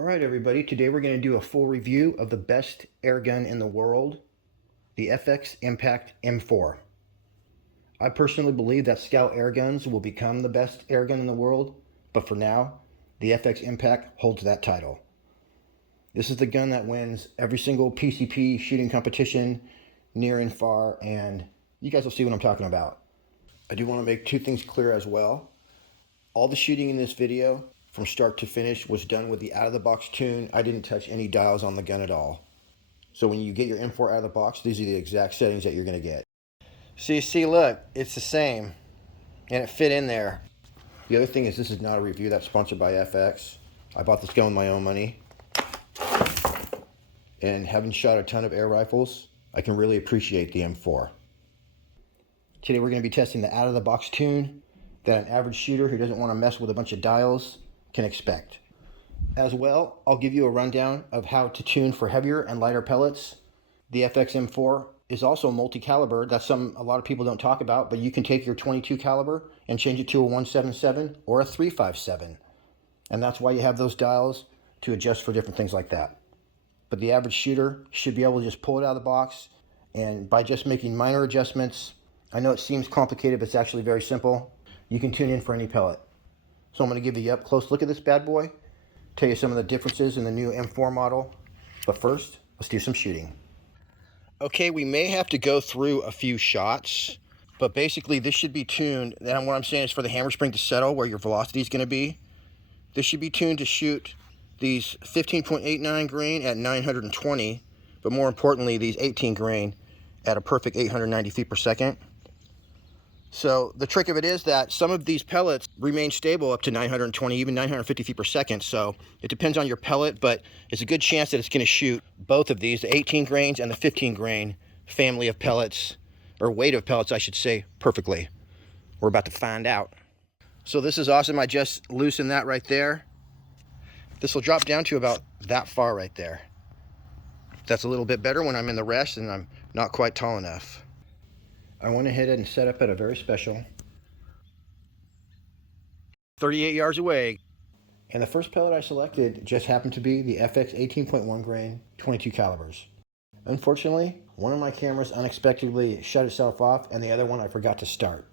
All right, everybody. Today we're going to do a full review of the best air gun in the world, the FX Impact M4. I personally believe that Scout air guns will become the best air gun in the world, but for now, the FX Impact holds that title. This is the gun that wins every single PCP shooting competition, near and far, and you guys will see what I'm talking about. I do want to make two things clear as well. All the shooting in this video, from start to finish, was done with the out-of-the-box tune. I didn't touch any dials on the gun at all. So when you get your M4 out of the box, these are the exact settings that you're going to get. So you see, look, it's the same, and it fit in there. The other thing is, this is not a review that's sponsored by FX. I bought this gun with my own money. And having shot a ton of air rifles, I can really appreciate the M4. Today we're going to be testing the out-of-the-box tune that an average shooter who doesn't want to mess with a bunch of dials can expect. As well, I'll give you a rundown of how to tune for heavier and lighter pellets. The FX M4 is also multi-caliber. That's something a lot of people don't talk about, but you can take your 22 caliber and change it to a 177 or a 357. And that's why you have those dials, to adjust for different things like that. But the average shooter should be able to just pull it out of the box, and by just making minor adjustments, I know it seems complicated, but it's actually very simple. You can tune in for any pellet. So I'm going to give you a up-close look at this bad boy, tell you some of the differences in the new M4 model. But first, let's do some shooting. Okay, we may have to go through a few shots, but basically this should be tuned. And what I'm saying is for the hammer spring to settle where your velocity is going to be. This should be tuned to shoot these 15.89 grain at 920, but more importantly, these 18 grain at a perfect 890 feet per second. So the trick of it is that some of these pellets remain stable up to 920, even 950 feet per second. So it depends on your pellet, but it's a good chance that it's going to shoot both of these, the 18 grains and the 15 grain family of pellets, or weight of pellets, I should say, perfectly. We're about to find out. So this is awesome. I just loosened that right there. This will drop down to about that far right there. That's a little bit better when I'm in the rest and I'm not quite tall enough. I went ahead and set up at a very special 38 yards away. And the first pellet I selected just happened to be the FX 18.1 grain 22 calibers. Unfortunately, one of my cameras unexpectedly shut itself off and the other one I forgot to start.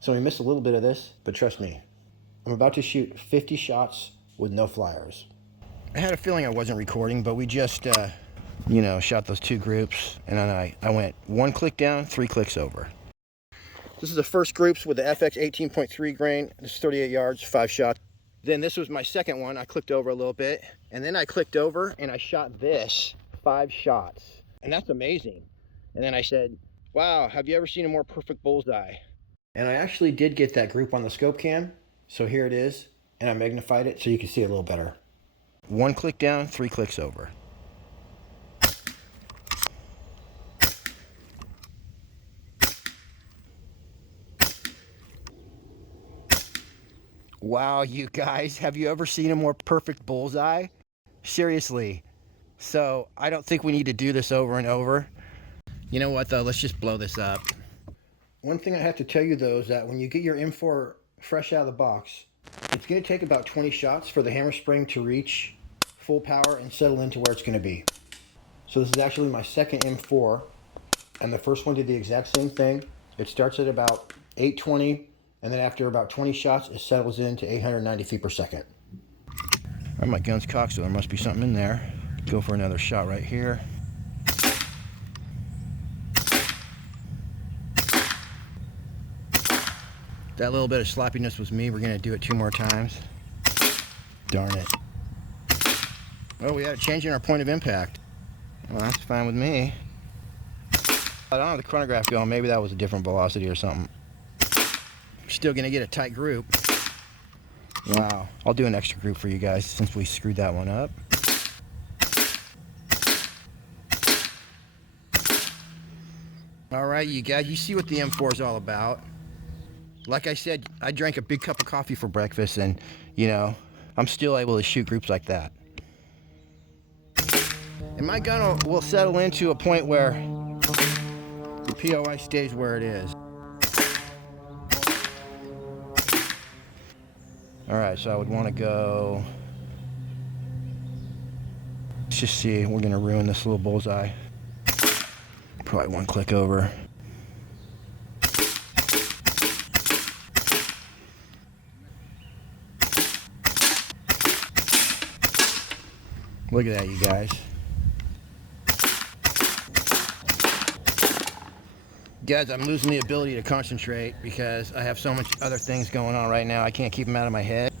So we missed a little bit of this, but trust me, I'm about to shoot 50 shots with no flyers. I had a feeling I wasn't recording, but we just shot those two groups, and then I went one click down, 3 clicks over. This is the first groups with the FX 18.3 grain. This is 38 yards, 5 shots. Then this was my second one. I clicked over a little bit, and then I clicked over and I shot this 5 shots, and that's amazing. And then I said, wow, have you ever seen a more perfect bullseye? And I actually did get that group on the scope cam, so here it is, and I magnified it so you can see it a little better. One click down, 3 clicks over. Wow, you guys, have you ever seen a more perfect bullseye? Seriously. So I don't think we need to do this over and over. You know what though, let's just blow this up. One thing I have to tell you though is that when you get your M4 fresh out of the box, it's going to take about 20 shots for the hammer spring to reach full power and settle into where it's going to be. So this is actually my second M4, and the first one did the exact same thing. It starts at about 820, and then after about 20 shots, it settles into 890 feet per second. All right, my gun's cocked, so there must be something in there. Go for another shot right here. That little bit of sloppiness was me. We're gonna do it 2 more times. Darn it. Oh, we had a change in our point of impact. Well, that's fine with me. I don't have the chronograph going. Maybe that was a different velocity or something. Still gonna get a tight group. Wow. I'll do an extra group for you guys since we screwed that one up. All right, you guys, you see what the M4 is all about. Like I said, I drank a big cup of coffee for breakfast, and I'm still able to shoot groups like that. And my gun will settle into a point where the POI stays where it is. All right, so I would want to go Let's just see. We're gonna ruin this little bullseye. Probably one click over. Look at that, you guys. Guys, I'm losing the ability to concentrate because I have so much other things going on right now. I can't keep them out of my head.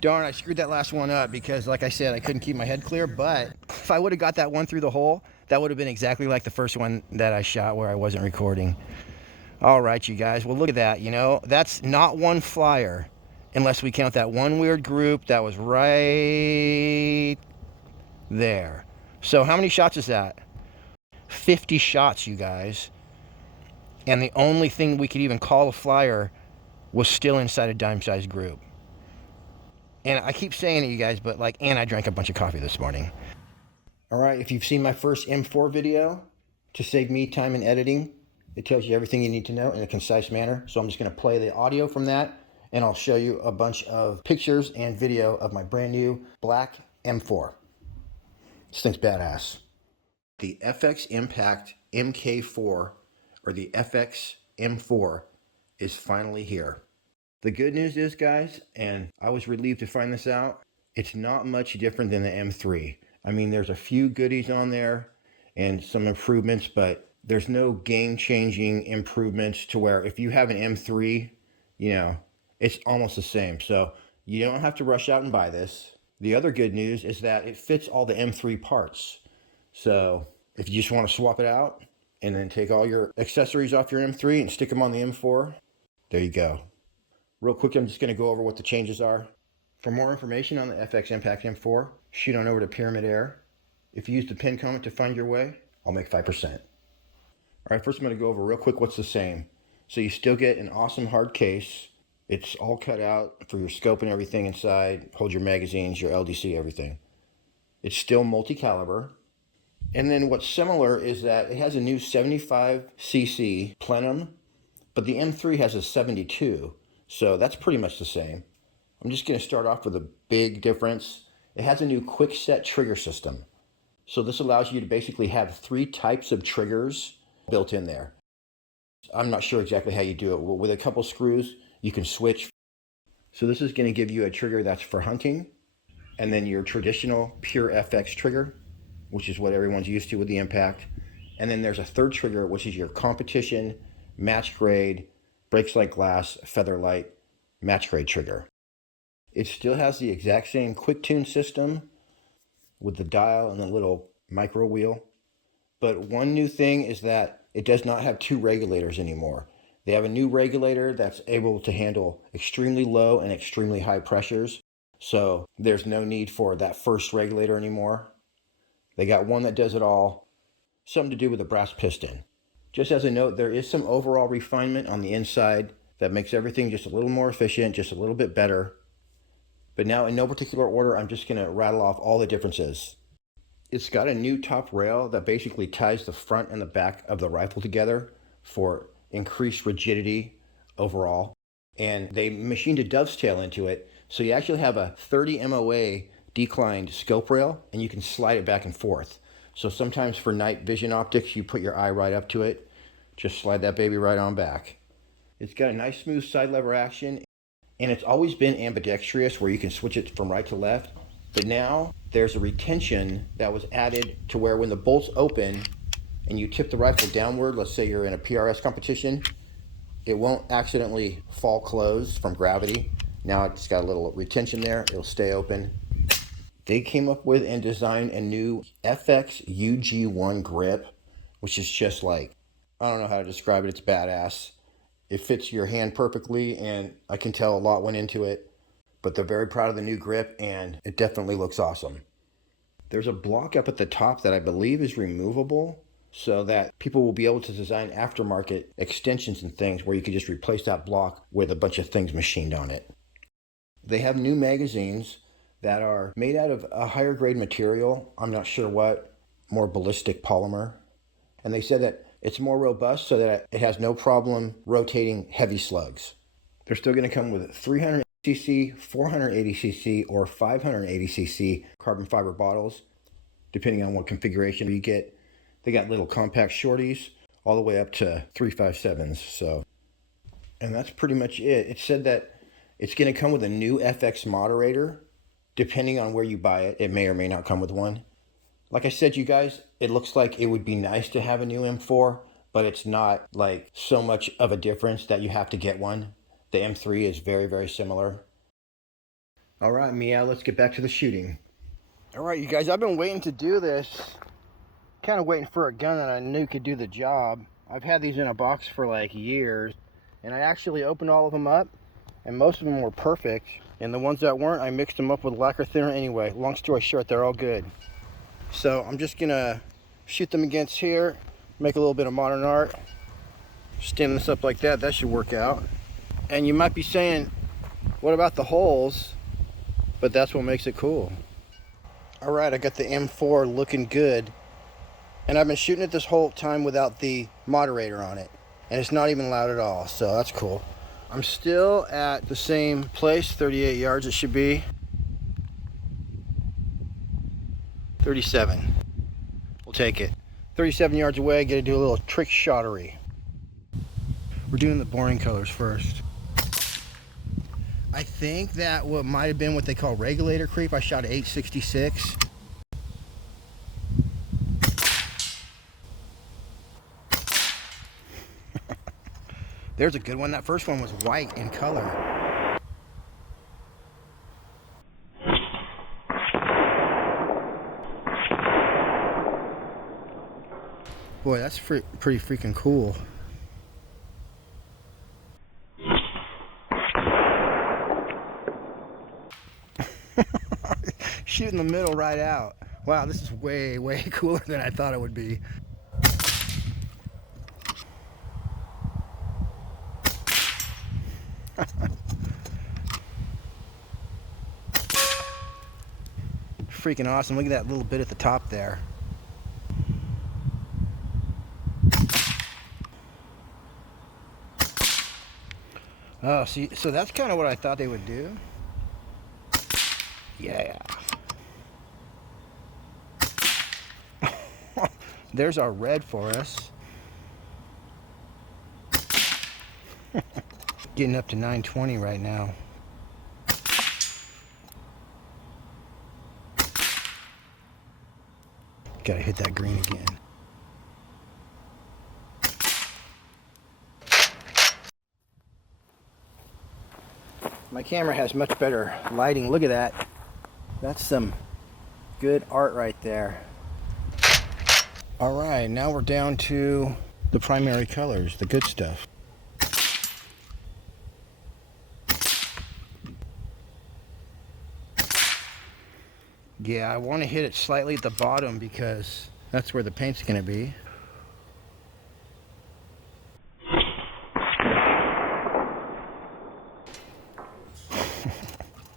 Darn, I screwed that last one up because, like I said, I couldn't keep my head clear. But if I would have got that one through the hole, that would have been exactly like the first one that I shot where I wasn't recording. All right, you guys. Well, look at that. You know, that's not one flyer unless we count that one weird group that was right there. So how many shots is that? 50 shots, you guys. And the only thing we could even call a flyer was still inside a dime-sized group. And I keep saying it, you guys, but and I drank a bunch of coffee this morning. All right, if you've seen my first M4 video, to save me time in editing, it tells you everything you need to know in a concise manner. So I'm just going to play the audio from that, and I'll show you a bunch of pictures and video of my brand new black M4. This thing's badass. The FX Impact Mk4, or the FX M4, is finally here. The good news is, guys, and I was relieved to find this out, it's not much different than the M3. I mean, there's a few goodies on there and some improvements, but there's no game-changing improvements to where if you have an M3, you know, it's almost the same. So you don't have to rush out and buy this. The other good news is that it fits all the M3 parts. So if you just want to swap it out and then take all your accessories off your M3 and stick them on the M4, there you go. Real quick, I'm just going to go over what the changes are. For more information on the FX Impact M4, shoot on over to Pyramid Air. If you use the pinned comment to find your way, I'll make 5%. All right, first I'm going to go over real quick what's the same. So you still get an awesome hard case. It's all cut out for your scope and everything inside. Hold your magazines, your LDC, everything. It's still multi-caliber. And then what's similar is that it has a new 75cc plenum, but the M3 has a 72. So that's pretty much the same. I'm just going to start off with a big difference. It has a new quick set trigger system. So this allows you to basically have 3 types of triggers built in there. I'm not sure exactly how you do it. With a couple screws, you can switch. So this is going to give you a trigger that's for hunting, and then your traditional pure FX trigger, which is what everyone's used to with the Impact. And then there's a third trigger, which is your competition, match grade, breaks like glass, feather light, match grade trigger. It still has the exact same quick tune system with the dial and the little micro wheel. But one new thing is that it does not have 2 regulators anymore. They have a new regulator that's able to handle extremely low and extremely high pressures. So there's no need for that first regulator anymore. They got one that does it all. Something to do with the brass piston. Just as a note, there is some overall refinement on the inside that makes everything just a little more efficient, just a little bit better. But now, in no particular order, I'm just going to rattle off all the differences. It's got a new top rail that basically ties the front and the back of the rifle together for increased rigidity overall. And they machined a dovetail into it, so you actually have a 30 MOA declined scope rail, and you can slide it back and forth. So sometimes for night vision optics, you put your eye right up to it. Just slide that baby right on back. It's got a nice smooth side lever action, and it's always been ambidextrous where you can switch it from right to left. But now there's a retention that was added to where when the bolts open and you tip the rifle downward, let's say you're in a PRS competition, it won't accidentally fall closed from gravity. Now it's got a little retention there. It'll stay open. They came up with and designed a new FX UG1 grip, which is just like, I don't know how to describe it. It's badass. It fits your hand perfectly, and I can tell a lot went into it. But they're very proud of the new grip, and it definitely looks awesome. There's a block up at the top that I believe is removable, so that people will be able to design aftermarket extensions and things where you could just replace that block with a bunch of things machined on it. They have new magazines that are made out of a higher grade material. I'm not sure what, more ballistic polymer. And they said that It's more robust so that it has no problem rotating heavy slugs. They're still going to come with 300cc, 480cc, or 580cc carbon fiber bottles, depending on what configuration you get. They got little compact shorties all the way up to 357s. So, and that's pretty much it. It said that it's going to come with a new FX moderator. Depending on where you buy it, it may or may not come with one. Like I said, you guys, it looks like it would be nice to have a new M4, but it's not like so much of a difference that you have to get one. The M3 is very, very similar. All right, Meow, let's get back to the shooting. All right, you guys, I've been waiting to do this. Kind of waiting for a gun that I knew could do the job. I've had these in a box for like years, and I actually opened all of them up, and most of them were perfect. And the ones that weren't, I mixed them up with lacquer thinner anyway. Long story short, they're all good. So I'm just gonna shoot them against here, make a little bit of modern art. Stand this up like that, that should work out. And you might be saying, what about the holes? But that's what makes it cool. All right, I got the M4 looking good. And I've been shooting it this whole time without the moderator on it. And it's not even loud at all, so that's cool. I'm still at the same place, 38 yards it should be. 37. We'll take it. 37 yards away, I gotta do a little trick shottery. We're doing the boring colors first. I think that what might have been what they call regulator creep. I shot at 866. There's a good one. That first one was white in color. Boy, that's pretty freaking cool. Shooting the middle right out. Wow, this is way, way cooler than I thought it would be. Freaking awesome. Look at that little bit at the top there. Oh, see, so that's kind of what I thought they would do. Yeah. There's our red for us. Getting up to 920 right now. Gotta hit that green again. My camera has much better lighting. Look at that. That's some good art right there. All right, now we're down to the primary colors, the good stuff. Yeah, I want to hit it slightly at the bottom because that's where the paint's going to be.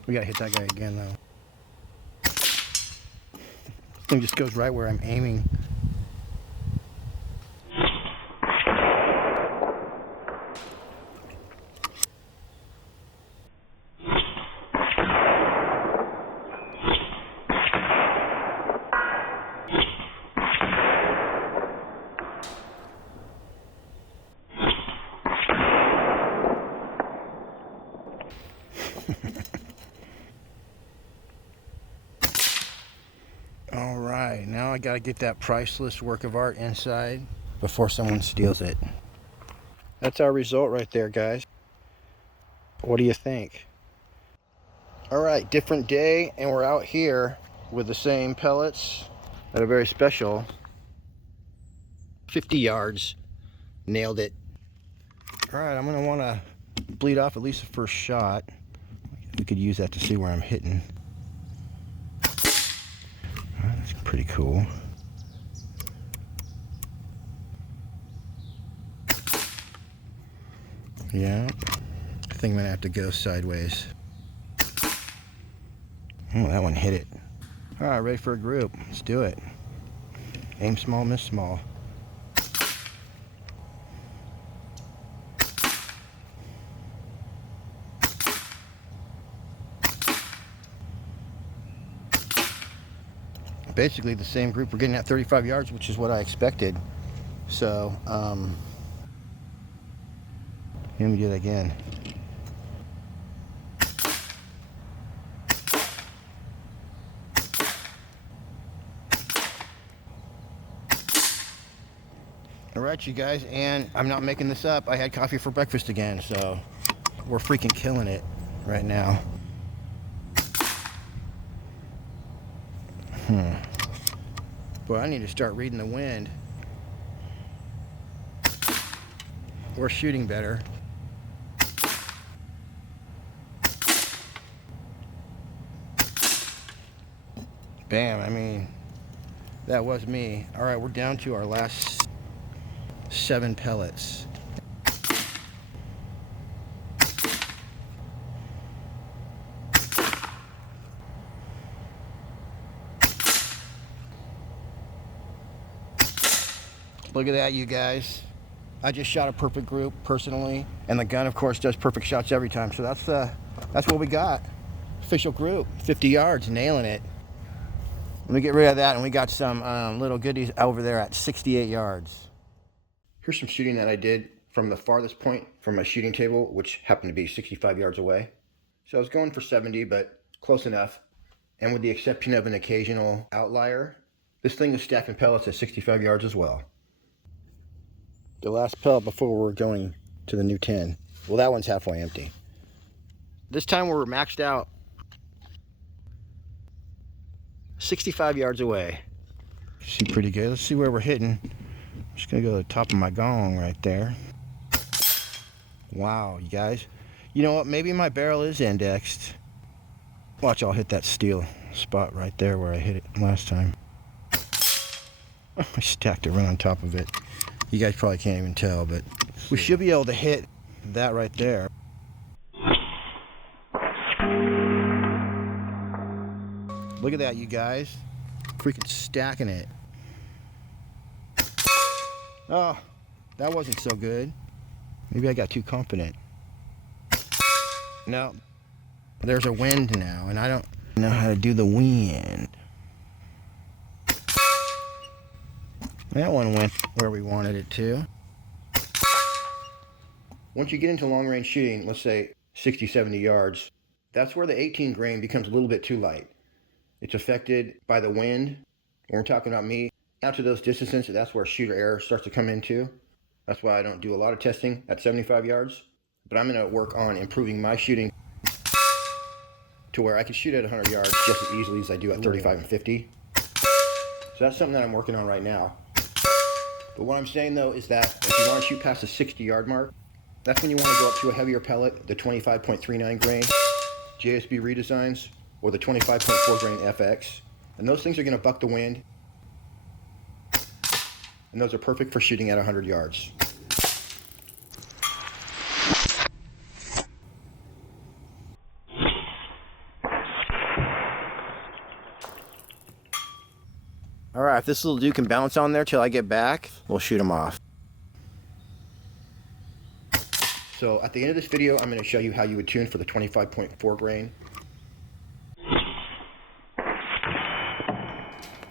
We got to hit that guy again, though. This thing just goes right where I'm aiming. All right, now I gotta get that priceless work of art inside before someone steals it. That's our result right there, guys. What do you think? All right, different day, and we're out here with the same pellets that are very special. 50 yards, nailed it. All right, I'm gonna wanna bleed off at least the first shot. We could use that to see where I'm hitting. That's pretty cool. Yeah, I think I'm gonna have to go sideways. Oh, that one hit it. All right, ready for a group. Let's do it. Aim small, miss small. basically the same group. We're getting at 35 yards, which is what I expected. So, let me do that again. All right, you guys, and I'm not making this up. I had coffee for breakfast again, so we're freaking killing it right now. But I need to start reading the wind. We're shooting better. Bam, I mean, that was me. All right, we're down to our last 7 pellets. Look at that, you guys. I just shot a perfect group personally, and the gun, of course, does perfect shots every time. So that's what we got. Official group, 50 yards, nailing it. Let me get rid of that, and we got some little goodies over there at 68 yards. Here's some shooting that I did from the farthest point from my shooting table, which happened to be 65 yards away. So I was going for 70, but close enough. And with the exception of an occasional outlier, this thing is stacking pellets at 65 yards as well. The last pellet before we're going to the new 10. Well, that one's halfway empty. This time we're maxed out. 65 yards away. See pretty good. Let's see where we're hitting. I'm just gonna go to the top of my gong right there. Wow, you guys. You know what? Maybe my barrel is indexed. Watch, I'll hit that steel spot right there where I hit it last time. I stacked it right on top of it. You guys probably can't even tell, but we should be able to hit that right there. Look at that, you guys. Freaking stacking it. Oh, that wasn't so good. Maybe I got too confident. No, there's a wind now, and I don't know how to do the wind. That one went where we wanted it to. Once you get into long range shooting, let's say 60, 70 yards, that's where the 18 grain becomes a little bit too light. It's affected by the wind. When we're talking about me, out to those distances, that's where shooter error starts to come into. That's why I don't do a lot of testing at 75 yards. But I'm going to work on improving my shooting to where I can shoot at 100 yards just as easily as I do at 35 and 50. So that's something that I'm working on right now. But what I'm saying though is that if you want to shoot past the 60 yard mark, that's when you want to go up to a heavier pellet, the 25.39 grain JSB redesigns, or the 25.4 grain FX. And those things are going to buck the wind. And those are perfect for shooting at 100 yards. All right, if this little dude can bounce on there till I get back, we'll shoot him off. So at the end of this video, I'm going to show you how you would tune for the 25.4 grain.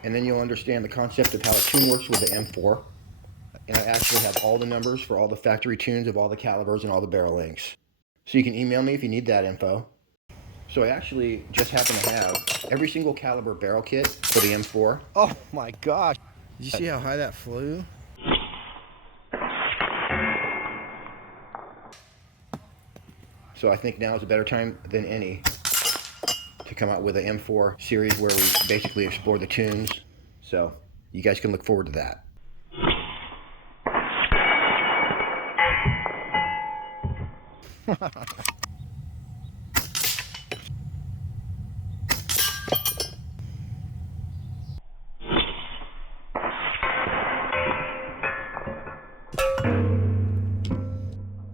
And then you'll understand the concept of how a tune works with the M4. And I actually have all the numbers for all the factory tunes of all the calibers and all the barrel lengths. So you can email me if you need that info. So I actually just happen to have every single caliber barrel kit for the M4. Oh my gosh. Did you see how high that flew? So I think now is a better time than any to come out with an M4 series where we basically explore the tunes. So you guys can look forward to that.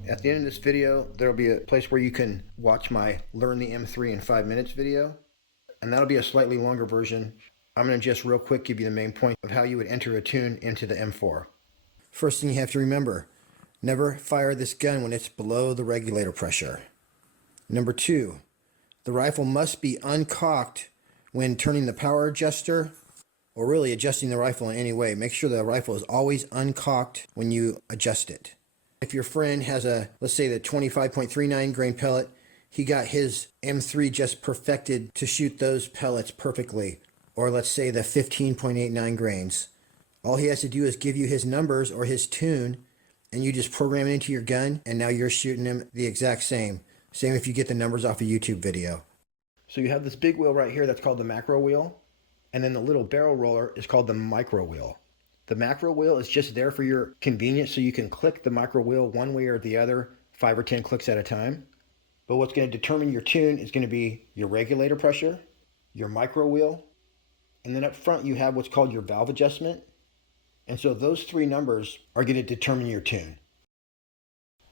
At the end of this video, there'll be a place where you can watch my Learn the M3 in 5 minutes video, and that'll be a slightly longer version. I'm going to just real quick give you the main point of how you would enter a tune into the M4. First thing you have to remember, never fire this gun when it's below the regulator pressure. Number 2, the rifle must be uncocked when turning the power adjuster or really adjusting the rifle in any way, make sure the rifle is always uncocked when you adjust it. If your friend has a, let's say the 25.39 grain pellet, he got his M3 just perfected to shoot those pellets perfectly. Or let's say the 15.89 grains. All he has to do is give you his numbers or his tune, and you just program it into your gun, and now you're shooting him the exact same. Same if you get the numbers off a YouTube video. So you have this big wheel right here that's called the macro wheel, and then the little barrel roller is called the micro wheel. The macro wheel is just there for your convenience, so you can click the micro wheel one way or the other, 5 or 10 clicks at a time. But what's going to determine your tune is going to be your regulator pressure, your micro wheel, and then up front you have what's called your valve adjustment. And so those three numbers are going to determine your tune.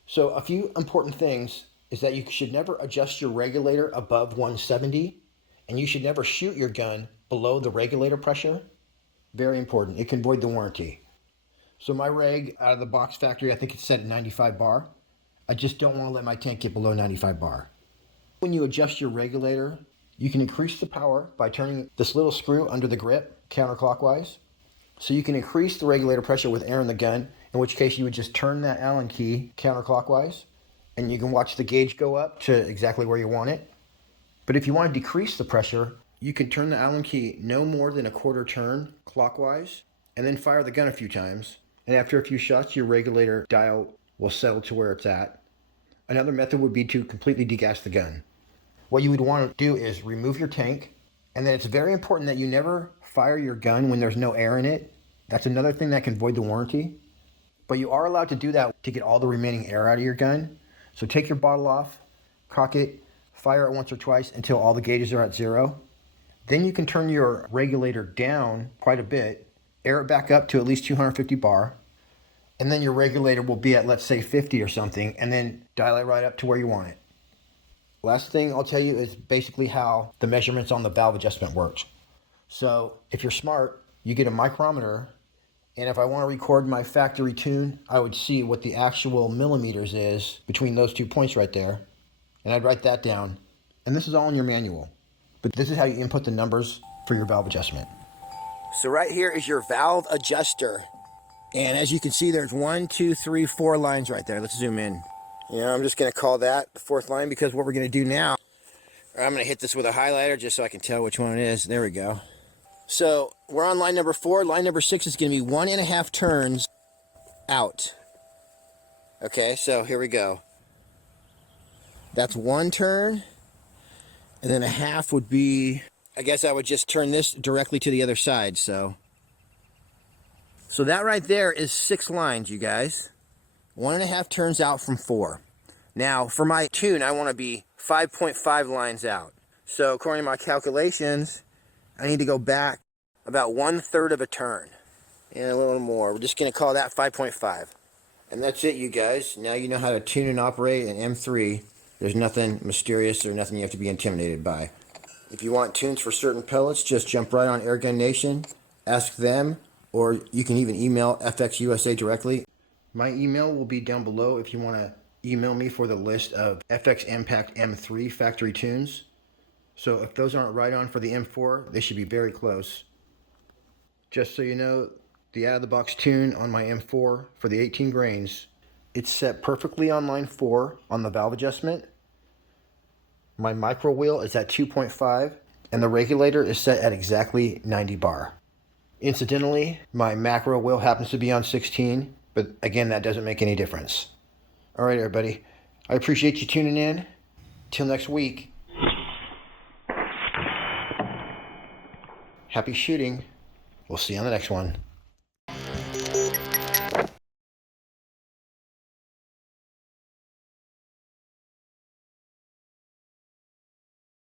So a few important things is that you should never adjust your regulator above 170, and you should never shoot your gun below the regulator pressure. Very important. It can void the warranty. So my reg out of the box factory, I think it's set at 95 bar. I just don't want to let my tank get below 95 bar. When you adjust your regulator, you can increase the power by turning this little screw under the grip counterclockwise. So you can increase the regulator pressure with air in the gun, in which case you would just turn that Allen key counterclockwise, and you can watch the gauge go up to exactly where you want it. But if you want to decrease the pressure, you can turn the Allen key no more than a quarter turn clockwise, and then fire the gun a few times. And after a few shots, your regulator dial will settle to where it's at. Another method would be to completely degas the gun. What you would want to do is remove your tank, and then it's very important that you never fire your gun when there's no air in it. That's another thing that can void the warranty. But you are allowed to do that to get all the remaining air out of your gun. So take your bottle off, cock it, fire it once or twice until all the gauges are at 0. Then you can turn your regulator down quite a bit, air it back up to at least 250 bar, and then your regulator will be at, let's say, 50 or something, and then dial it right up to where you want it. Last thing I'll tell you is basically how the measurements on the valve adjustment works. So if you're smart, you get a micrometer, and if I want to record my factory tune, I would see what the actual millimeters is between those 2 points right there, and I'd write that down. And this is all in your manual, but this is how you input the numbers for your valve adjustment. So right here is your valve adjuster, and as you can see, there's 1, 2, 3, 4 lines right there. Let's zoom in. I'm just going to call that the 4th line, because what we're going to do now, I'm going to hit this with a highlighter just so I can tell which one it is. There we go. So we're on line number 4. Line number 6 is going to be 1.5 turns out. Okay, so here we go. That's 1 turn, and then a half would be, I guess I would just turn this directly to the other side. So that right there is 6 lines, you guys. 1.5 turns out from 4. Now for my tune, I want to be 5.5 lines out. So according to my calculations, I need to go back about 1/3 of a turn and a little more. We're just going to call that 5.5. And that's it, you guys. Now you know how to tune and operate an M3. There's nothing mysterious or nothing you have to be intimidated by. If you want tunes for certain pellets, just jump right on Airgun Nation, ask them, or you can even email FX USA directly. My email will be down below if you want to email me for the list of FX Impact M3 factory tunes. So if those aren't right on for the M4, they should be very close. Just so you know, the out-of-the-box tune on my M4 for the 18 grains, it's set perfectly on line 4 on the valve adjustment. My micro wheel is at 2.5, and the regulator is set at exactly 90 bar. Incidentally, my macro wheel happens to be on 16, but again, that doesn't make any difference. All right, everybody. I appreciate you tuning in. Till next week. Happy shooting. We'll see you on the next one.